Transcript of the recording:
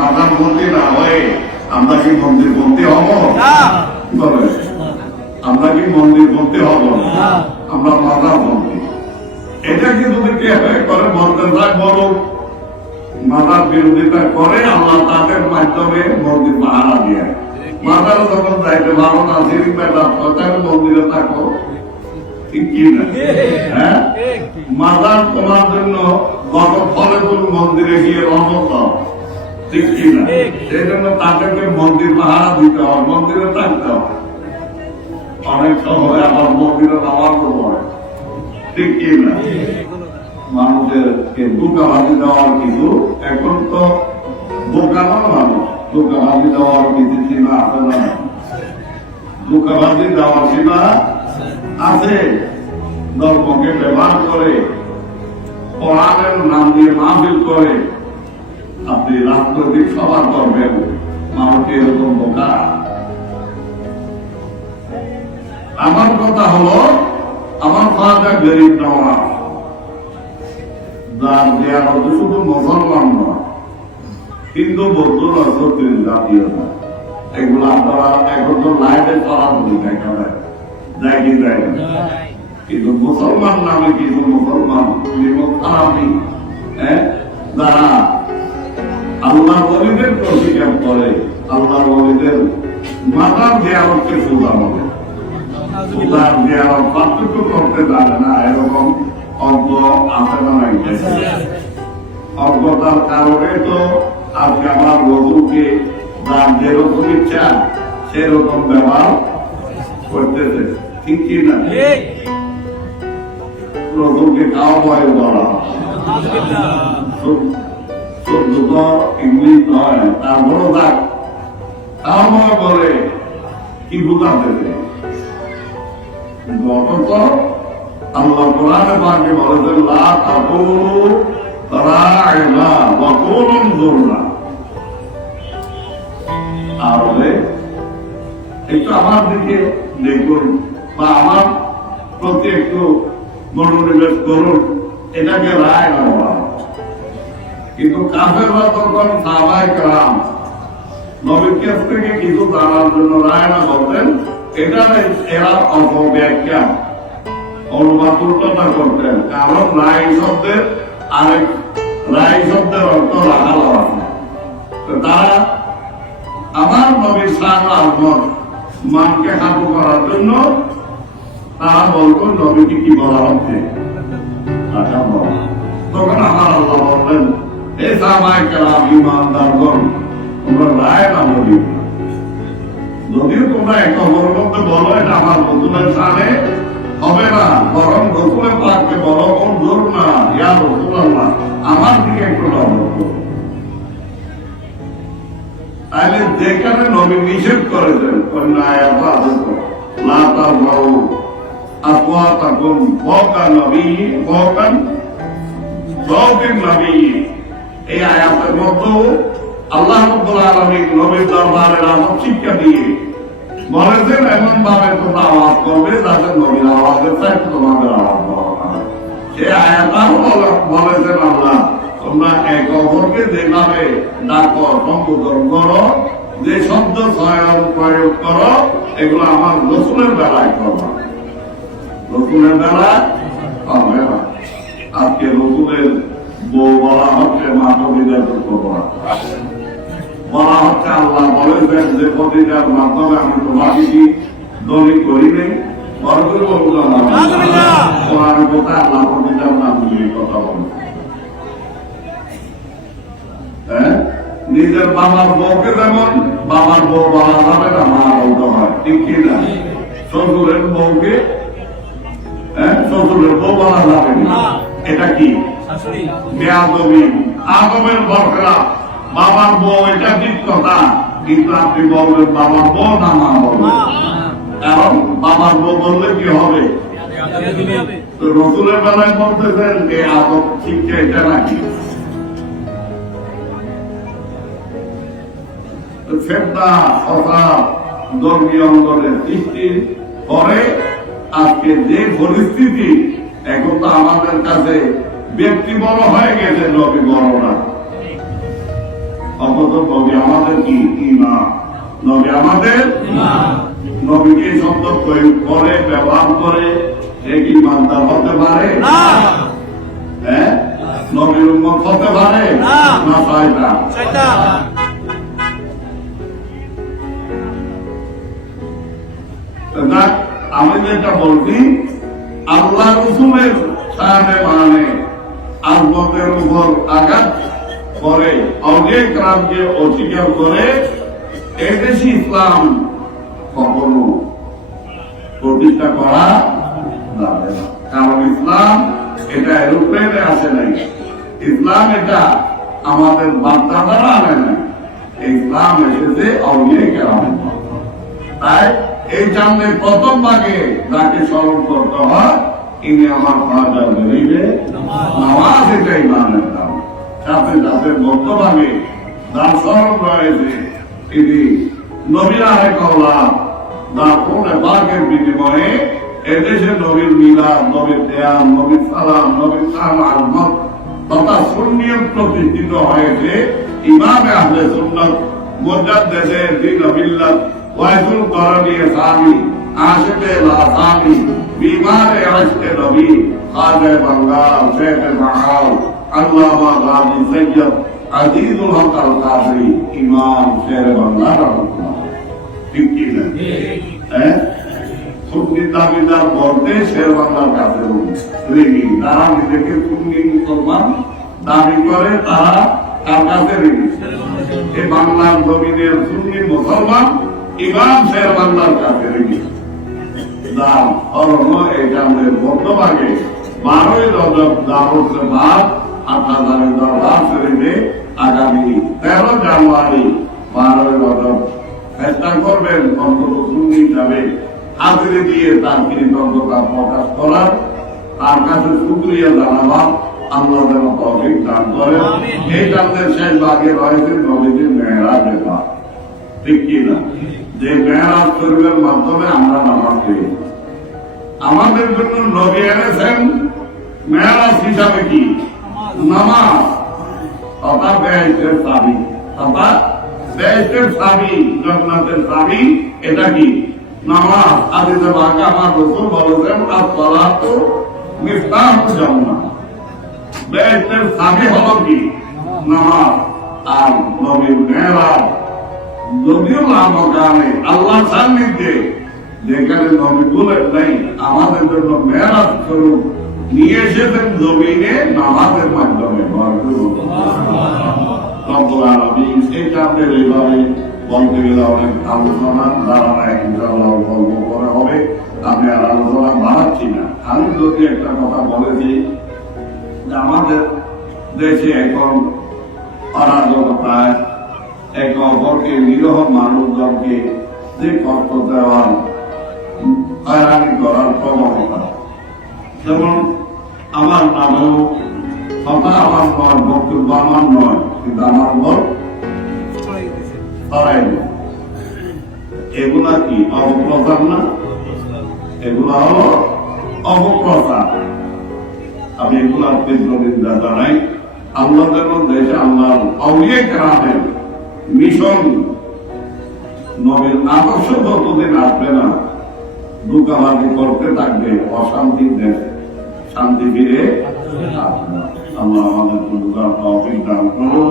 মাতার বন্দি না হয়ে আমরা কি মন্দির বন্দি হব? বলে আমরা কি মন্দির বন্দি হব? আমরা মাতার বন্দি। এটা কি যদি কে করে বলতেন থাক বলুক, মাতার বিরোধিতা করে আল্লাহ তাদের মাধ্যমে মন্দির পাহারা দিয়ে। মাতারও যখন যাইতে ভালো না সিঁড়ি পেটা তাহলে মন্দিরে থাকো, ঠিক কি না? হ্যাঁ, মাতার তোমার জন্য গত ফলে তুমি মন্দিরে গিয়ে রহমত, ঠিক কি না? সেই জন্য তাদেরকে মন্দির পাহারা দিতে হয়, মন্দিরে থাকতে হয়। অনেক সময় আবার মন্দিরে নামাজ হয়, ঠিক কি না? মানুষেরকে ধোঁকাবাজি দেওয়ার কিছু, এখন তো বোকানো মানুষ, ধোঁকাবাজি দেওয়ার কিছু সীমা আছে না? ধোঁকাবাজি দেওয়ার সীমা আছে। ধর্মকে ব্যবহার করে, কোরআনের নাম দিয়ে মাহফিল করে আপনি রাজনৈতিক সভা করবেন, মানুষকে এরকম বোকা। আমার কথা হলো, আমার ফাদা গরিব নওয়াজ, যার দেয়ার হচ্ছে শুধু মুসলমান নয়, হিন্দু বৌদ্ধ নয়, জাতীয় নয়, এগুলো আপনারা এখন তো লাইভে সরাসরি দেখা যায় কি যায় না? কিন্তু মুসলমান নামে কিছু মুসলমান খারাপই, যারা আল্লাহ ওলিদের প্রতিকার করে, আল্লাহ ওলিদের মাতার দেয়ালকে সোজা বলে, সোজার দেয়াল পার্থক্য করতে জানে না, এরকম অজ্ঞ আছে না নাই? অজ্ঞতার কারণে তো আজকে আমার রঘুকে যার যেরকম ইচ্ছা সেরকম ব্যবহার করতেছে, ঠিক কি না? রঘুকে কাউ ভয় বলা শুদ্ধ তো ইংলিশ নয়, তারপরও যাক কাউ ভয় বলে কি বুঝাতে। অথচ আল্লাহ কোরআনে পাকে বলেছেন লা তাকুলু রা'না ওয়া কুলু যুরনা। আর একটু আমার দিকে দেখুন বা আমার প্রতি একটু মনোনিবেশ করুন, এটাকে রায় না বলা। কিন্তু কাফেররা তখন সাহাবায়ে কেরাম নবীর কাছ থেকে কিছু জানার জন্য রায় না বলতেন, এটা এরা অপব্যাখ্যা অনুবাদ উল্টা করতেন। কারণ রায় শব্দের আরেক রায় শব্দের অর্থ রাখাল আছে। তারা আমার নবীর শান আজমত মানকে কাবু করার জন্য তারা বলতো নবীকে কি বলা হচ্ছে, তখন আমার আল্লাহ বললেন, এই সাহাবায়ে কেরাম ঈমানদারগণ, তোমরা রায় না বলি, যদিও তোমরা এক অপরের মধ্যে বলো এটা আমার রসুলের শানে হবে না, বরং রসুলের পাককে বলো জোর না, ইয়া রাসূলুল্লাহ আমার দিকে একটু নজর করো। তাহলে যেখানে নবী নিষেধ করেছেন কন্যা লা তারফাউ আসওয়াতাকুম ফাওকা নবী ফাওকান সাওতিন নবী, এই আয়াতের মধ্যে আল্লাহ রাব্বুল আলামিন নবীর দরবারে রাসূল শিক্ষা দিয়ে বলেছেন এমন ভাবে তোমরা আওয়াজ করবে যাতে নবীর আওয়াজের চাইতে তোমাদের আওয়াজ বড়। সে আয়াতও বলেছেন আল্লাহ তোমরা এক অপরকে যেভাবে ডাকো, সম্বোধন করো, যে শব্দ প্রয়োগ করো, এগুলো আমার রসুলের বেলায় করো, রসুলের বেলায় হবে না। আজকে রসুলের বউ বলা হচ্ছে মানবীদের বলা হচ্ছে আল্লাহ বলেছেন যে প্রতিটার মাধ্যমে আমি তোমাকে কি দলিল করি নেই, বড় করে বলবো আমি কোথায় আল্লাহ প্রতিটার নাম দিয়ে কথা বলবো। নিজের বাবার বউকে যেমন বাবার বউ বলা যাবে না, মা বলতে হয়, ঠিক কি না? শ্বশুরের বউকে শ্বশুরের বউ বলা যাবে না, এটা কি বেয়াদবি, আদবের বরখেলাপ। বাবার বউ এটা ঠিক কথা, কিন্তু আপনি বলবেন বাবার বউ না মা বলবেন, কারণ বাবার বউ বললে কি হবে? রসুলের বেলায় বলতেছেন যে আদব শিক্ষা এটা নাকি ফেতনা অর্থাৎ ধর্মীয় অঙ্গনের সৃষ্টির পরে আজকে যে পরিস্থিতি, এখন তো আমাদের কাছে ব্যক্তি বড় হয়ে গেছে, নবী বড় না। অথচ নবী আমাদের কি ইমাম, নবী আমাদের নবীকে এই শব্দ প্রয়োগ করে ব্যবহার করে সে কি ইমানদার হতে পারে? হ্যাঁ, নবীর উম্মত হতে পারে না শয়তান? আমি যেটা বলছি, আল্লাহ রসুলের সামনে মানে আজমতের উপর আঘাত করে অনেক রাজ্যে অস্বীকার করে এদেশে ইসলাম কখনো প্রতিষ্ঠা করা যাবে না। কারণ ইসলাম এটা এরোপ্লেনে আসে নাই, ইসলাম এটা আমাদের বার্তা দ্বারা আনে নাই, ইসলাম এসেছে অনেক কেরামের। তাই এই চাঁদের প্রথম ভাগে যাকে স্মরণ করতে হয়, ইনি আমার ফাজার গরিবে নামাজ, এটা ইমানের দাম। সাথে সাথে মধ্যভাগে যার স্মরণ রয়েছে তিনি নবীর আরেক আওলাদ, যার কোনে বাঘের বিনিময়ে এদেশে নবীর মিলাদ, নবীর দেয়ান, নবীর সালাম, নবীর আহমদ তথা সুন্নিয়ত প্রতিষ্ঠিত হয়েছে। ইমামে আহলে সুন্নাত মুজাদ্দিদে দ্বীন মিল্লাত ওয়াইদুল করণী সামি আশিকে লাসামি বিমারে আশকে নবী খাজা বাঙ্গাল শেখ মাহাল আল্লামা গাজী সৈয়দ আজিজুল হক আল কাদরি ইমাম শের বাংলা রহমাতুল্লাহ। ঠিক কি না? হ্যাঁ, সুন্নি দাবিদার বলতে শের বাংলার কাছে ঋণী, তারা নিজেকে সুন্নি মুসলমান দাবি করে, তারা তার কাছে ঋণী। এই বাংলার জমিনের সুন্নি মুসলমান ইমাম শের বাংলার কাছে ঋণী। যার অরণ্য এই গ্রামের মধ্যভাগে 12ই রজব দাওয়াতের বাদ হাটহাজারী দরবার শরীফে আগামী 13 জানুয়ারি 12ই রজব চেষ্টা করবেন অন্তত সুন্নি হিসাবে হাজিরি দিয়ে তার কৃতজ্ঞতা প্রকাশ করার, তার কাছে শুকরিয়া জানাবার। আল্লাহ যেন তৌফিক দান করেন। এই চাঁদের শেষ ভাগে রয়েছে নবীজির মেহরাজের বাদ। ঠিক কি না? যে মেহরাজ শরীফের মাধ্যমে আমরা নামাজ পড়ি, আমাদের জন্য নবী এনেছেন মেহরাজ হিসাবে কি নামাজ, তথা বেহেশতের চাবি, তথা বেহেশতের চাবি, জান্নাতের চাবি। এটা কি নামাজ। হাদিসে পাকে আমার রাসূল বলেছেন আস-সালাতু মিফতাহুল জান্নাহ, বেহেশতের চাবি হলো কি নামাজ। আর নবীর মেহরাজ যদিও নামকানে আল্লাহ সান্নিধ্যে, যেখানে নবী বলেন নাই, আমাদের জন্য মেহরাজ স্বরূপ নিয়ে এসেছেন জমিনে নামাজের মাধ্যমে। এই চাঁদের এইভাবে বলতে গেলে অনেক আলোচনা ধারণায় ইনশাআল্লাহ গল্প করা হবে। আমি আর আলোচনা বাড়াচ্ছি না। আমি যদি একটা কথা বলেছি যে আমাদের দেশে এখন অরাজকতায় একে অপরকে নিরহ মানুষজনকে যে কষ্ট দেওয়ার, হয়রানি করার প্রবণতা, যেমন আমার নামেও কথা আমার নয়, বক্তব্য আমার নয়, কিন্তু আমার বল ছড়াই। এগুলা কি অপপ্রচার না? এগুলা হলো অপপ্রচার। আমি এগুলার তীব্র নিন্দা জানাই। আল্লাহ যেন দেশে আল্লাহ আউলিয়া কেরামের মিশন, নবীর আদর্শ যতদিন আসবে না, দুঃখাবাজি করতে থাকবে, অশান্তির দেশে শান্তি ফিরে আসবে না। আল্লাহ আমাদের তৌফিক দান করুন।